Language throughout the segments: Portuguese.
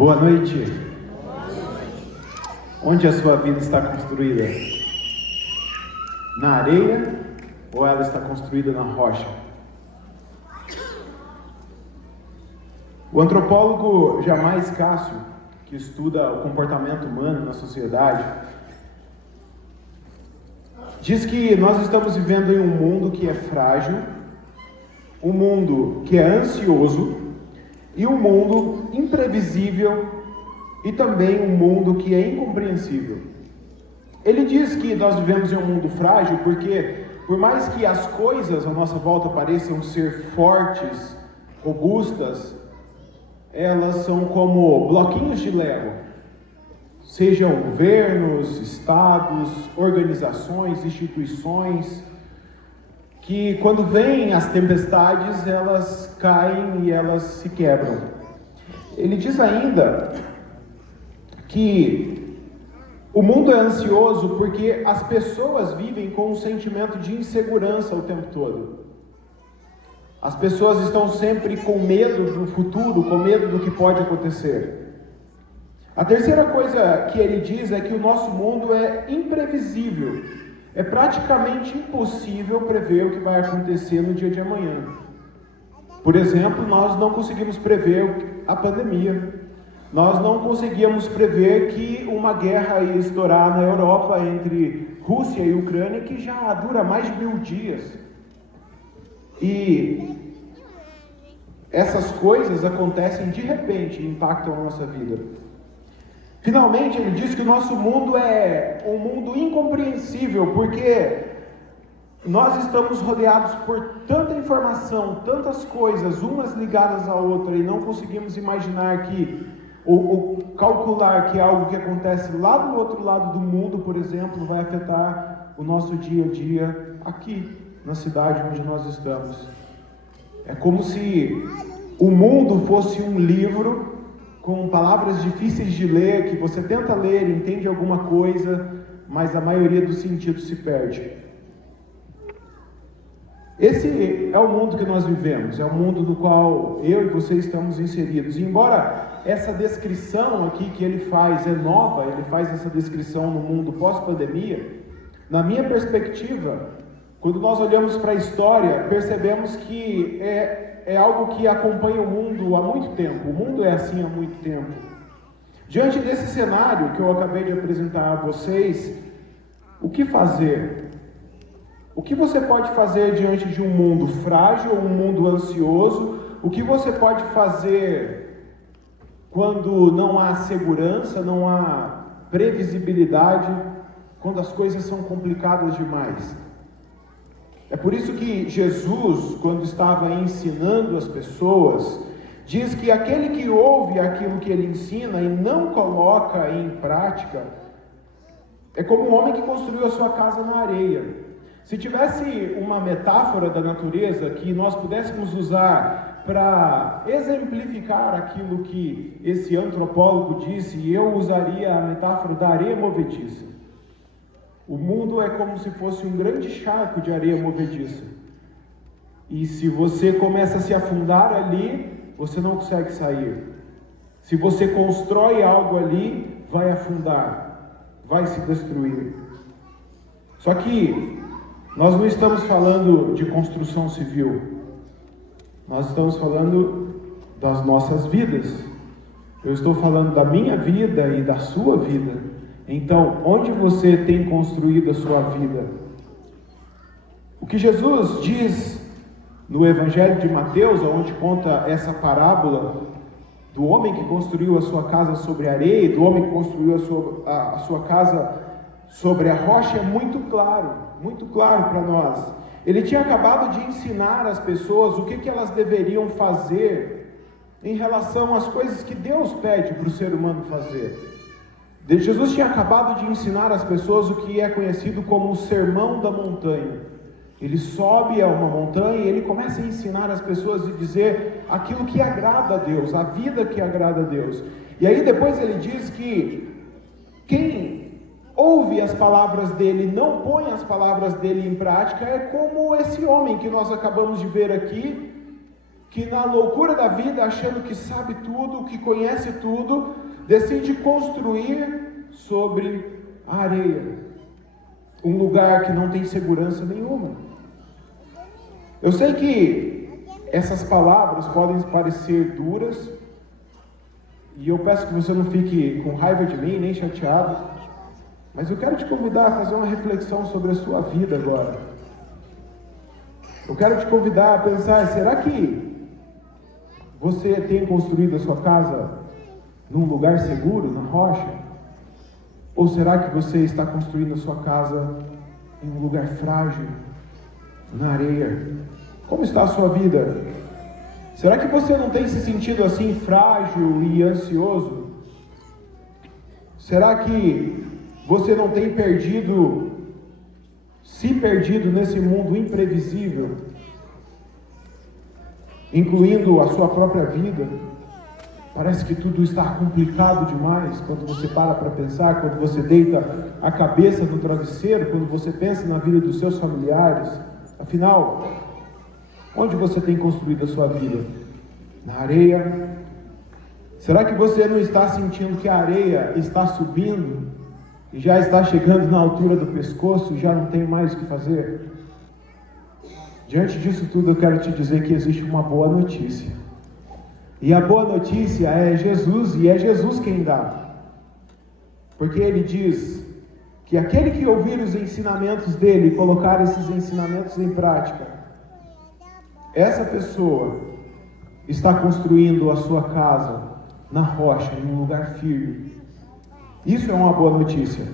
Boa noite. Onde a sua vida está construída? Na areia ou ela está construída na rocha? O antropólogo Jamais Cássio, que estuda o comportamento humano na sociedade, diz que nós estamos vivendo em um mundo que é frágil, um mundo que é ansioso e um mundo imprevisível e também um mundo que é incompreensível. Ele diz que nós vivemos em um mundo frágil porque, por mais que as coisas à nossa volta pareçam ser fortes, robustas, elas são como bloquinhos de Lego. Sejam governos, estados, organizações, instituições, que quando vêm as tempestades, elas caem e elas se quebram. Ele diz ainda que o mundo é ansioso porque as pessoas vivem com um sentimento de insegurança o tempo todo. As pessoas estão sempre com medo do futuro, com medo do que pode acontecer. A terceira coisa que ele diz é que o nosso mundo é imprevisível. É praticamente impossível prever o que vai acontecer no dia de amanhã. Por exemplo, nós não conseguimos prever a pandemia. Nós não conseguíamos prever que uma guerra ia estourar na Europa entre Rússia e Ucrânia, que já dura mais de 1000 dias. E essas coisas acontecem de repente e impactam a nossa vida. Finalmente, ele diz que o nosso mundo é um mundo incompreensível, porque nós estamos rodeados por tanta informação, tantas coisas, umas ligadas à outra, e não conseguimos imaginar que, ou calcular que algo que acontece lá do outro lado do mundo, por exemplo, vai afetar o nosso dia a dia aqui, na cidade onde nós estamos. É como se o mundo fosse um livro com palavras difíceis de ler, que você tenta ler, entende alguma coisa, mas a maioria dos sentidos se perde. Esse é o mundo que nós vivemos, é o mundo no qual eu e você estamos inseridos. E embora essa descrição aqui que ele faz é nova, ele faz essa descrição no mundo pós-pandemia, na minha perspectiva, quando nós olhamos para a história, percebemos que é algo que acompanha o mundo há muito tempo. O mundo é assim há muito tempo. Diante desse cenário que eu acabei de apresentar a vocês, o que fazer? O que você pode fazer diante de um mundo frágil, um mundo ansioso? O que você pode fazer quando não há segurança, não há previsibilidade, quando as coisas são complicadas demais? É por isso que Jesus, quando estava ensinando as pessoas, diz que aquele que ouve aquilo que ele ensina e não coloca em prática, é como um homem que construiu a sua casa na areia. Se tivesse uma metáfora da natureza que nós pudéssemos usar para exemplificar aquilo que esse antropólogo disse, eu usaria a metáfora da areia movediça. O mundo é como se fosse um grande charco de areia movediça. E se você começa a se afundar ali, você não consegue sair. Se você constrói algo ali, vai afundar, vai se destruir. Só que nós não estamos falando de construção civil. Nós estamos falando das nossas vidas. Eu estou falando da minha vida e da sua vida. Então, onde você tem construído a sua vida? O que Jesus diz no Evangelho de Mateus, onde conta essa parábola do homem que construiu a sua casa sobre a areia, do homem que construiu a sua casa sobre a rocha, é muito claro para nós. Ele tinha acabado de ensinar as pessoas o que elas deveriam fazer em relação às coisas que Deus pede para o ser humano fazer. Jesus tinha acabado de ensinar às pessoas o que é conhecido como o Sermão da Montanha. Ele sobe a uma montanha e ele começa a ensinar as pessoas e dizer aquilo que agrada a Deus, a vida que agrada a Deus. E aí depois ele diz que quem ouve as palavras dele e não põe as palavras dele em prática é como esse homem que nós acabamos de ver aqui, que na loucura da vida, achando que sabe tudo, que conhece tudo, decide construir sobre a areia, um lugar que não tem segurança nenhuma. Eu sei que essas palavras podem parecer duras, e eu peço que você não fique com raiva de mim, nem chateado, mas eu quero te convidar a fazer uma reflexão sobre a sua vida agora. Eu quero te convidar a pensar, será que você tem construído a sua casa num lugar seguro, na rocha? Ou será que você está construindo a sua casa em um lugar frágil, na areia? Como está a sua vida? Será que você não tem se sentido assim frágil e ansioso? Será que você não tem se perdido nesse mundo imprevisível, incluindo a sua própria vida? Parece que tudo está complicado demais quando você para pensar, quando você deita a cabeça no travesseiro, quando você pensa na vida dos seus familiares. Afinal, onde você tem construído a sua vida? Na areia? Será que você não está sentindo que a areia está subindo e já está chegando na altura do pescoço e já não tem mais o que fazer? Diante disso tudo, eu quero te dizer que existe uma boa notícia. E a boa notícia é Jesus, e é Jesus quem dá. Porque ele diz que aquele que ouvir os ensinamentos dele e colocar esses ensinamentos em prática, essa pessoa está construindo a sua casa na rocha, em um lugar firme. Isso é uma boa notícia.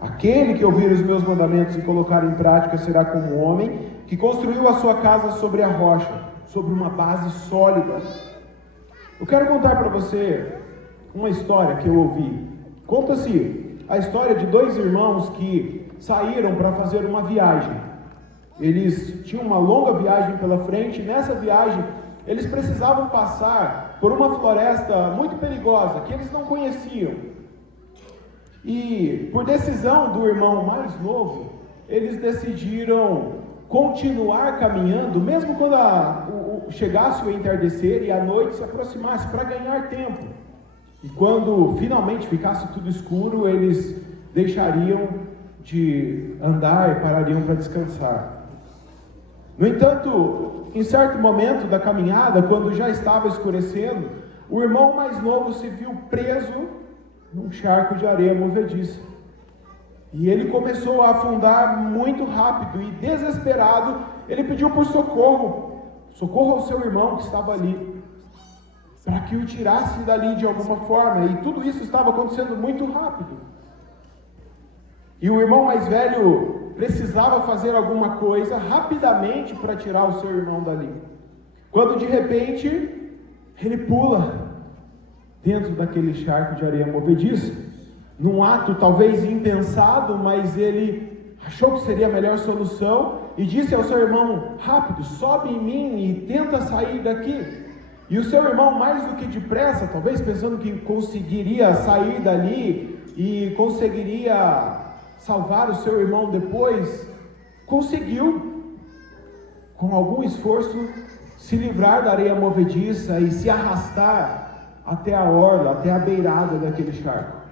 Aquele que ouvir os meus mandamentos e colocar em prática será como um homem que construiu a sua casa sobre a rocha, sobre uma base sólida. Eu quero contar para você uma história que eu ouvi. Conta-se a história de dois irmãos que saíram para fazer uma viagem. Eles tinham uma longa viagem pela frente, e nessa viagem eles precisavam passar por uma floresta muito perigosa, que eles não conheciam. E por decisão do irmão mais novo, eles decidiram continuar caminhando, mesmo quando chegasse o entardecer e a noite se aproximasse, para ganhar tempo. E quando finalmente ficasse tudo escuro, eles deixariam de andar e parariam para descansar. No entanto, em certo momento da caminhada, quando já estava escurecendo, o irmão mais novo se viu preso num charco de areia movediça. E ele começou a afundar muito rápido e, desesperado, ele pediu por socorro ao seu irmão que estava ali, para que o tirasse dali de alguma forma. E tudo isso estava acontecendo muito rápido. E o irmão mais velho precisava fazer alguma coisa rapidamente para tirar o seu irmão dali. Quando de repente ele pula dentro daquele charco de areia movediça, num ato talvez impensado, mas ele achou que seria a melhor solução e disse ao seu irmão: rápido, sobe em mim e tenta sair daqui. E o seu irmão, mais do que depressa, talvez pensando que conseguiria sair dali e conseguiria salvar o seu irmão depois, conseguiu, com algum esforço, se livrar da areia movediça e se arrastar até a orla, até a beirada daquele charco.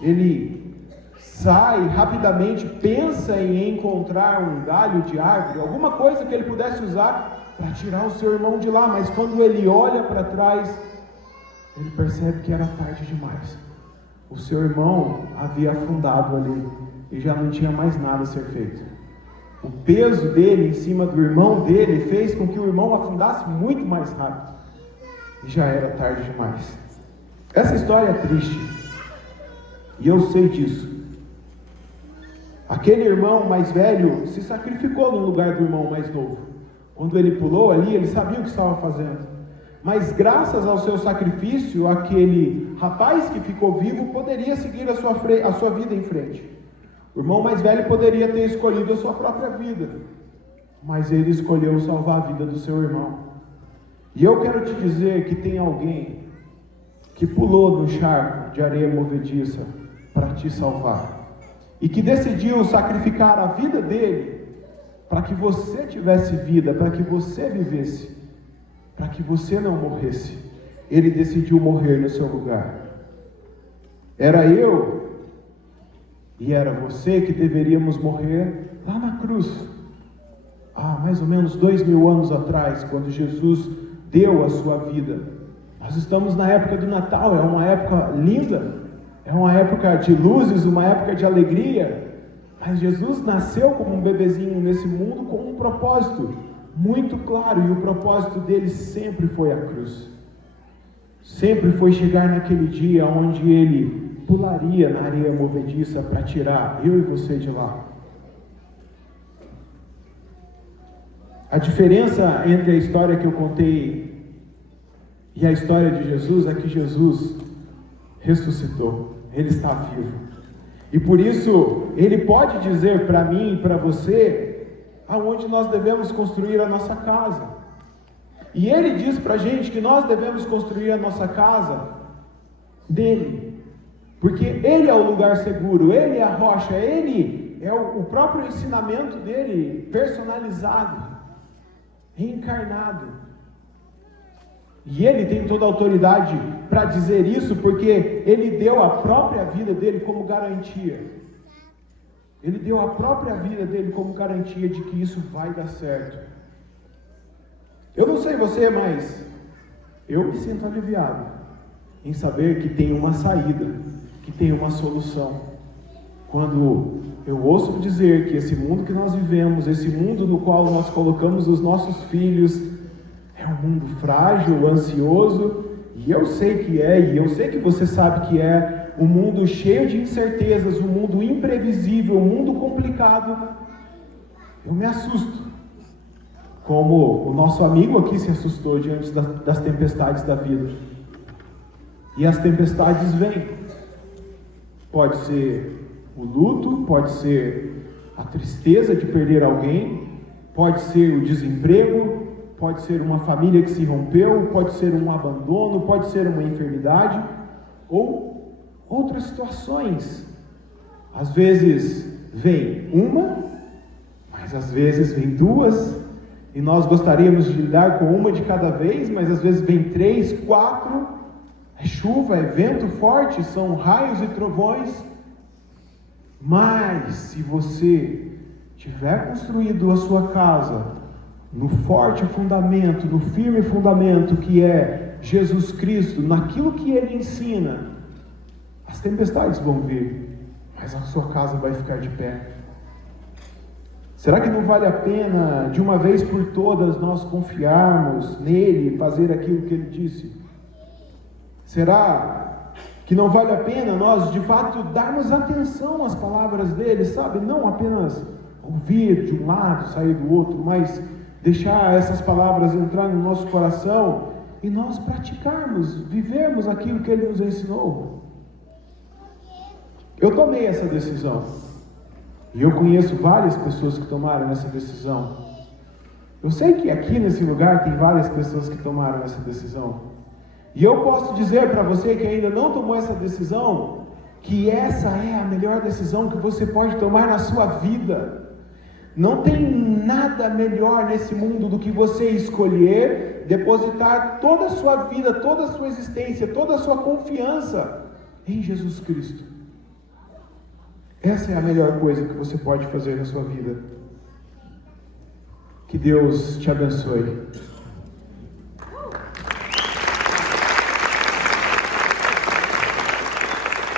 Ele sai rapidamente, pensa em encontrar um galho de árvore, alguma coisa que ele pudesse usar para tirar o seu irmão de lá, mas quando ele olha para trás, ele percebe que era tarde demais. O seu irmão havia afundado ali e já não tinha mais nada a ser feito. O peso dele em cima do irmão dele fez com que o irmão afundasse muito mais rápido. E já era tarde demais. Essa história é triste. E eu sei disso. Aquele irmão mais velho se sacrificou no lugar do irmão mais novo. Quando ele pulou ali, ele sabia o que estava fazendo. Mas graças ao seu sacrifício, aquele rapaz que ficou vivo poderia seguir a sua vida em frente. O irmão mais velho poderia ter escolhido a sua própria vida, mas ele escolheu salvar a vida do seu irmão. E eu quero te dizer que tem alguém que pulou no charco de areia movediça para te salvar, e que decidiu sacrificar a vida dele para que você tivesse vida, para que você vivesse. para que você não morresse. Ele decidiu morrer no seu lugar. Era eu e era você que deveríamos morrer lá na cruz. Há mais ou menos 2000 anos atrás, quando Jesus deu a sua vida. Nós estamos na época do Natal, é uma época linda, é uma época de luzes, uma época de alegria. Mas Jesus nasceu como um bebezinho nesse mundo com um propósito muito claro, e o propósito dele sempre foi a cruz. Sempre foi chegar naquele dia onde ele pularia na areia movediça para tirar eu e você de lá. A diferença entre a história que eu contei e a história de Jesus é que Jesus ressuscitou. Ele está vivo. E por isso, Ele pode dizer para mim e para você aonde nós devemos construir a nossa casa. E Ele diz para a gente que nós devemos construir a nossa casa nele. Porque Ele é o lugar seguro, Ele é a rocha, Ele é o próprio ensinamento dele, personalizado, reencarnado. E Ele tem toda a autoridade para dizer isso, porque Ele deu a própria vida dele como garantia. Ele deu a própria vida dele como garantia de que isso vai dar certo. Eu não sei você, mas eu me sinto aliviado em saber que tem uma saída, que tem uma solução. Quando eu ouço dizer que esse mundo que nós vivemos, esse mundo no qual nós colocamos os nossos filhos, é um mundo frágil, ansioso, e eu sei que é, e eu sei que você sabe que é, um mundo cheio de incertezas, um mundo imprevisível, um mundo complicado, eu me assusto. Como o nosso amigo aqui se assustou diante das tempestades da vida. E as tempestades vêm. Pode ser o luto, pode ser a tristeza de perder alguém, pode ser o desemprego, pode ser uma família que se rompeu, pode ser um abandono, pode ser uma enfermidade, ou outras situações. Às vezes vem uma, mas às vezes vem duas, e nós gostaríamos de lidar com uma de cada vez, mas às vezes vem 3, 4, é chuva, é vento forte, são raios e trovões. Mas se você tiver construído a sua casa no forte fundamento, no firme fundamento que é Jesus Cristo, naquilo que Ele ensina, as tempestades vão vir, mas a sua casa vai ficar de pé. Será que não vale a pena, de uma vez por todas, nós confiarmos nele e fazer aquilo que Ele disse? Será que não vale a pena nós, de fato, darmos atenção às palavras dele, sabe? Não apenas ouvir de um lado, sair do outro, mas deixar essas palavras entrar no nosso coração e nós praticarmos, vivermos aquilo que ele nos ensinou. Eu tomei essa decisão. E eu conheço várias pessoas que tomaram essa decisão. Eu sei que aqui nesse lugar tem várias pessoas que tomaram essa decisão. E eu posso dizer para você que ainda não tomou essa decisão, que essa é a melhor decisão que você pode tomar na sua vida. Não tem nada melhor nesse mundo do que você escolher depositar toda a sua vida, toda a sua existência, toda a sua confiança em Jesus Cristo. Essa é a melhor coisa que você pode fazer na sua vida. Que Deus te abençoe.